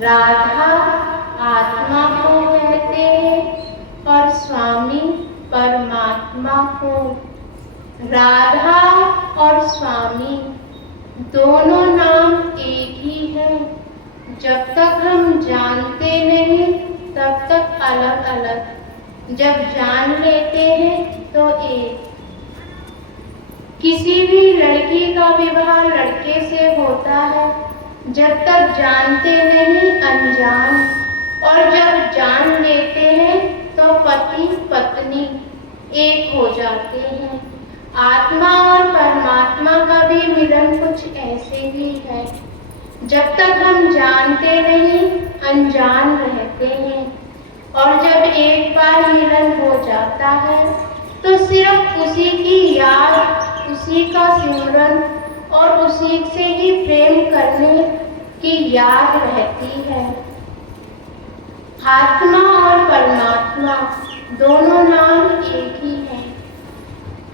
राधा आत्मा को कहते हैं और स्वामी परमात्मा को। राधा और स्वामी दोनों नाम एक ही है। जब तक हम जानते नहीं तब तक अलग अलग, जब जान लेते हैं तो एक। किसी भी लड़की का विवाह लड़के से होता है, जब तक जानते नहीं अनजान, और जब जान लेते हैं तो पति पत्नी एक हो जाते हैं। आत्मा और परमात्मा का भी मिलन कुछ ऐसे ही है। जब तक हम जानते नहीं अनजान रहते हैं, और जब एक बार मिलन हो जाता है तो सिर्फ उसी की याद, उसी का सिमरन और उसी से ही प्रेम करने की याद रहती है। आत्मा और परमात्मा दोनों नाम एक ही हैं।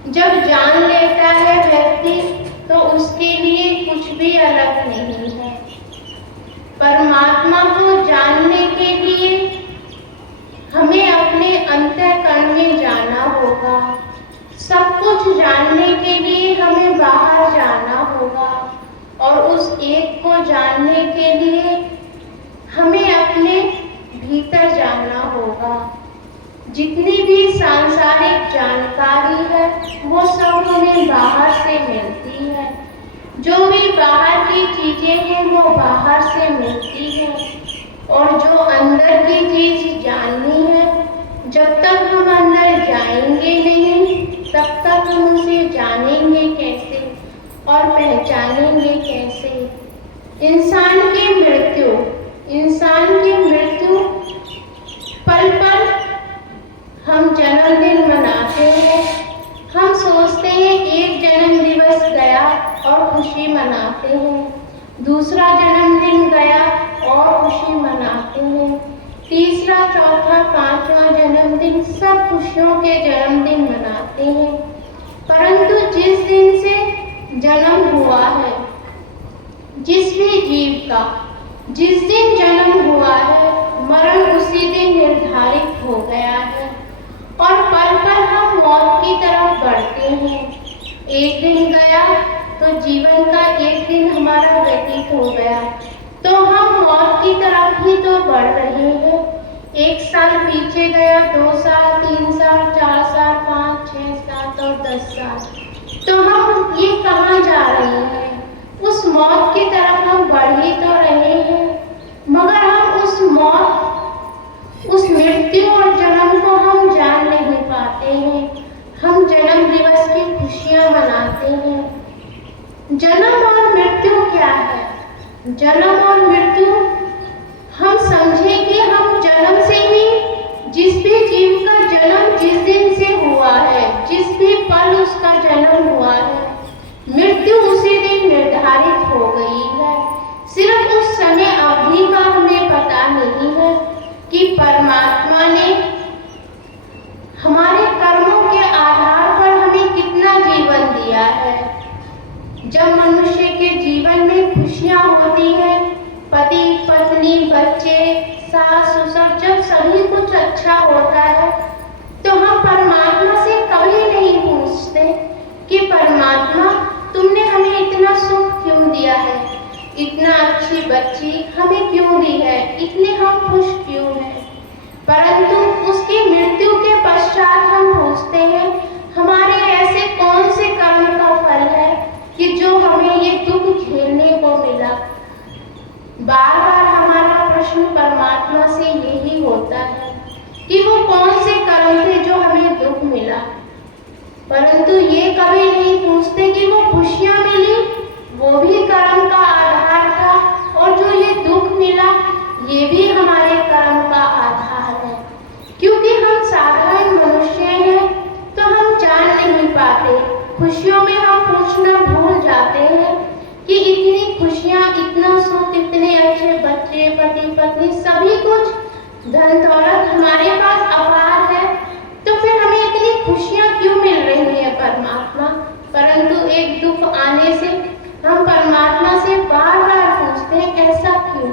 जब जान लेता है व्यक्ति तो उसके लिए कुछ भी अलग नहीं है। परमात्मा को जानने के लिए हमें अपने अंतःकरण में जाना होगा। सब कुछ जानने के लिए हमें बाहर जाना होगा, और उस एक को जानने के लिए हमें अपने भीतर जाना होगा। जितनी भी सांसारिक जानकारी है वो सब हमें बाहर से मिलती है। जो भी बाहर की चीजें हैं वो बाहर से मिलती है, और जो अंदर की चीज जाननी है, जब तक हम अंदर जाएंगे नहीं तब तक हम उसे जानेंगे कैसे और पहचानेंगे कैसे। इंसान की मृत्यु पल पल हम जन्मदिन मनाते हैं। हम सोचते हैं एक जन्म दिवस गया और खुशी मनाते हैं, दूसरा जन्मदिन गया और खुशी मनाते हैं, तीसरा चौथा पांचवा जन्मदिन सब खुशियों के जन्मदिन मनाते हैं। परंतु जिस दिन से जन्म हुआ है, जिस भी जीव का जिस दिन जन्म हुआ है, मरण उसी दिन निर्धारित हो गया है, और पल पल हम मौत की तरफ बढ़ते हैं। एक दिन गया तो जीवन का एक दिन हमारा व्यतीत हो गया, तो हम मौत की तरफ ही तो बढ़ रहे हैं। एक साल पीछे गया, 2 साल, 3 साल, 4 साल, 5, 6, 7 और 10 साल, तो हम ये कहाँ जा रहे हैं? उस मौत की तरफ हम बढ़ ही तो रहे हैं, मगर हम उस मौत, उस मृत्यु और जन्म को हम जान नहीं पाते हैं। हम जन्म दिवस की खुशियां मनाते हैं। जन्म और मृत्यु क्या है? जन्म और मृत्यु हम समझे कि हम जन्म से ही, जिस भी जीव का जन्म जिस दिन से हुआ है, जिस भी पल उसका जन्म हुआ है, मृत्यु उसी दिन निर्धारित हो गई है। सिर्फ उस समय अवधि का हमें पता नहीं है कि परमात्मा ने हमारे कर्मों के आधार पर हमें कितना जीवन दिया है। जब मनुष्य के जीवन में खुशियां होती हैं, पति पत्नी बच्चे सास ससुर, जब सभी कुछ अच्छा होता है, तो हम परमात्मा से कभी नहीं पूछते कि परमात्मा तुमने हमें इतना सुख क्यों दिया है, इतना अच्छी बच्ची हमें क्यों दी है, इतने हम खुश क्यों हैं। परंतु उसकी मृत्यु के पश्चात हम पूछते हैं हमारे ऐसे कौन से कर्म का फल है कि जो हमें ये दुख झेलने को मिला। बार बार हमारा प्रश्न परमात्मा से यही होता है कि वो कौन से कर्म थे जो हमें दुख मिला, परंतु ये कभी नहीं पूछते कि वो खुशियां मिली वो भी कर्म का आधार था, और जो ये दुख मिला ये भी हमारे कर्म का आधार है। क्योंकि हम साधारण मनुष्य हैं तो हम जान नहीं पाते, खुशियों में हम पूछना भूल जाते हैं कि इतनी खुशियां, इतना सुख, इतने अच्छे बच्चे, पति पत्नी, सभी कुछ, धन दौलत हमारे पास अपार है, तो फिर हमें इतनी खुशियां क्यों मिल रही है परमात्मा। परंतु एक दुख आने से हम परमात्मा से बार बार पूछते हैं ऐसा क्यों।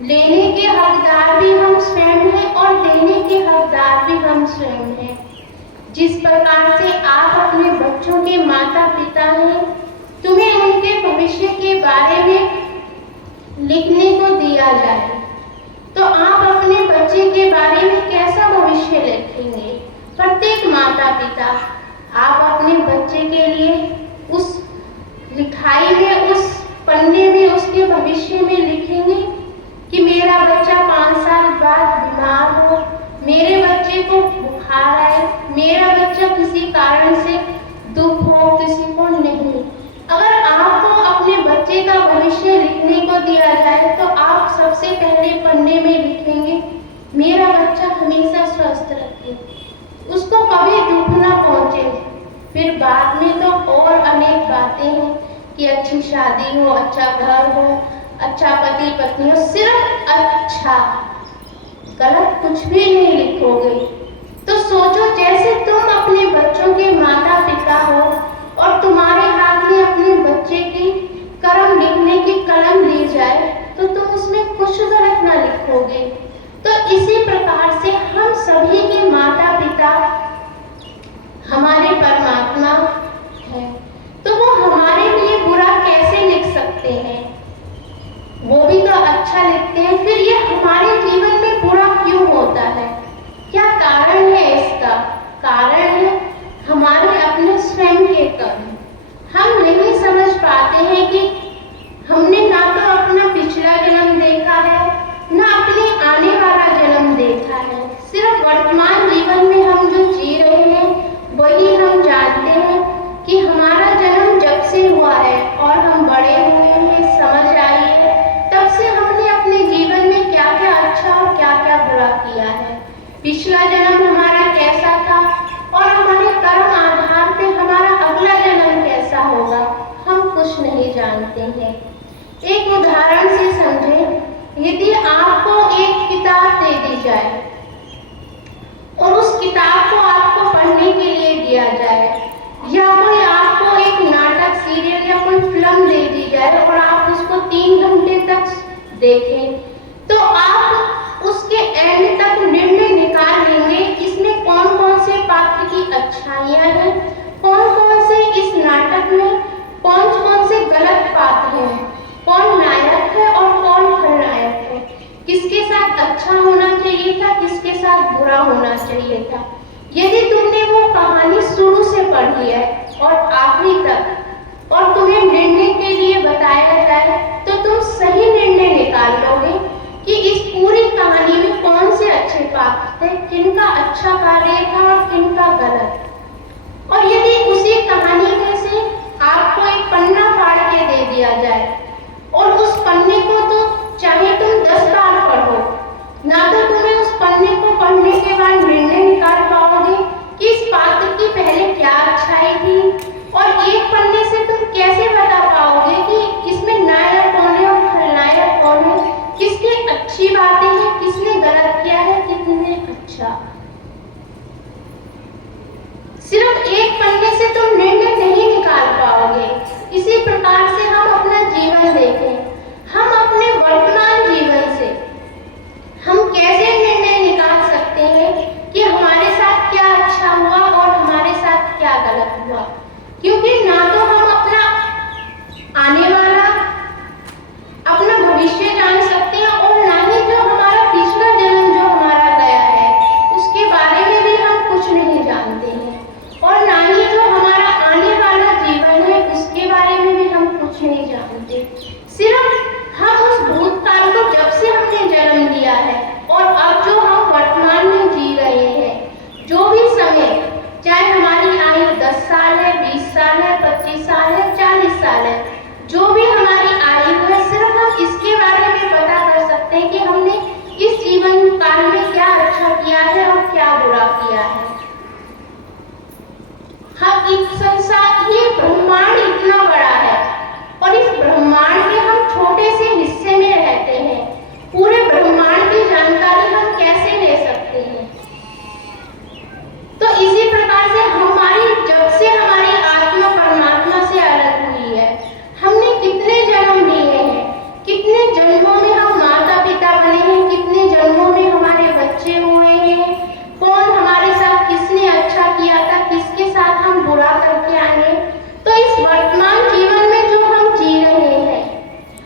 लेने के हकदार भी हम स्वयं हैं और देने के हकदार भी हम स्वयं हैं। जिस प्रकार से आप अपने बच्चों के माता पिता हैं, तुम्हें उनके भविष्य के बारे में लिखने को दिया जाए तो आप अपने बच्चे के बारे में कैसा भविष्य लिखेंगे? प्रत्येक माता पिता आप अपने बच्चे के लिए उस लिखाई में, उस पन्ने में, उसके भविष्य में लिखेंगे कि मेरा बच्चा 5 साल बाद बीमार हो, मेरे बच्चे को बुखार आए, मेरा बच्चा किसी कारण से दुख हो, किसी को नहीं। अगर आपको अपने बच्चे का भविष्य लिखने को दिया जाए तो आप सबसे पहले पन्ने में लिखेंगे मेरा बच्चा हमेशा स्वस्थ रहे, उसको कभी दुख ना पहुंचे। फिर बाद में तो और अनेक बातें हैं कि अच्छी शादी हो, अच्छा घर हो, अच्छा पति पत्नी हो, सिर्फ अच्छा, गलत कुछ भी नहीं लिखोगे। तो सोचो, जैसे तुम अपने बच्चों के माता पिता हो और तुम्हारे हाथ में अपने बच्चे की कर्म लिखने की कलम दी जाए तो तुम उसमें कुछ गलत ना लिखोगे। तो इसी प्रकार से हम सभी के माता पिता हमारे परमात्मा है, तो वो हमारे लिए बुरा कैसे लिख सकते हैं? वो भी तो अच्छा लिखते हैं, फिर ये हमारे जीवन में बुरा क्यों होता है? क्या कारण है इसका? कारण है हमारे अपने स्वयं के कर्म। हम नहीं समझ पाते हैं कि हमने ना तो अपना पिछला जन्म देखा है, ना अपने आने वाला जन्म देखा है। सिर्फ वर्तमान जीवन में हम जो जी रहे हैं वही हम जानते हैं कि हमारा जन्म जब से हुआ है और हम बड़े हुए हैं, समझ आई है, तब से हमने अपने जीवन में क्या क्या अच्छा और क्या क्या बुरा किया है। पिछला जन्म हमारा कैसा था और हमारे कर्म आधार पे हमारा अगला जन्म कैसा होगा, हम कुछ नहीं जानते हैं। एक उदाहरण से समझें, यदि आपको एक किताब दे दी जाए और उस किताब को आपको पढ़ने के लिए दिया जाए, या कोई आपको एक नाटक, सीरियल या कोई फिल्म दे दी जाए और आप उसको 3 घंटे तक देखें, तो आप उसके एंड तक निर्णय निकाल लेंगे इसमें कौन कौन से पात्र की अच्छाइयां हैं, कौन कौन से इस नाटक में कौन कौन से गलत पात्र हैं, कौन नायक है और कौन खलनायक है, किसके साथ अच्छा होना चाहिए था, किसके साथ बुरा होना चाहिए था। यदि तुमने वो कहानी शुरू से पढ़ी है और आखिरी तक और तुम्हें निर्णय के लिए बताया जाए तो तुम सही निर्णय निकाल लोगे कि इस पूरी कहानी में कौन से अच्छे पात्र थे, किनका अच्छा कार्य था और किनका गलत। और यदि उसी कहानी में से आपको एक पन्ना फाड़ के दे दिया जाए और उस पन्ने को तो चाहे तुम 10 बार पढ़ो, ना तो तुम्हें उस पन्ने को पढ़ने के बाद निर्णय निकाल पाओगे कि इस पात्र की पहले क्या अच्छाई थी, और एक पन्ने से तुम कैसे बता पाओगे कि इसमें नायक कौन है और खलनायक कौन है, किसकी अच्छी बातें हैं, किसने गलत किया है, किसने अच्छा।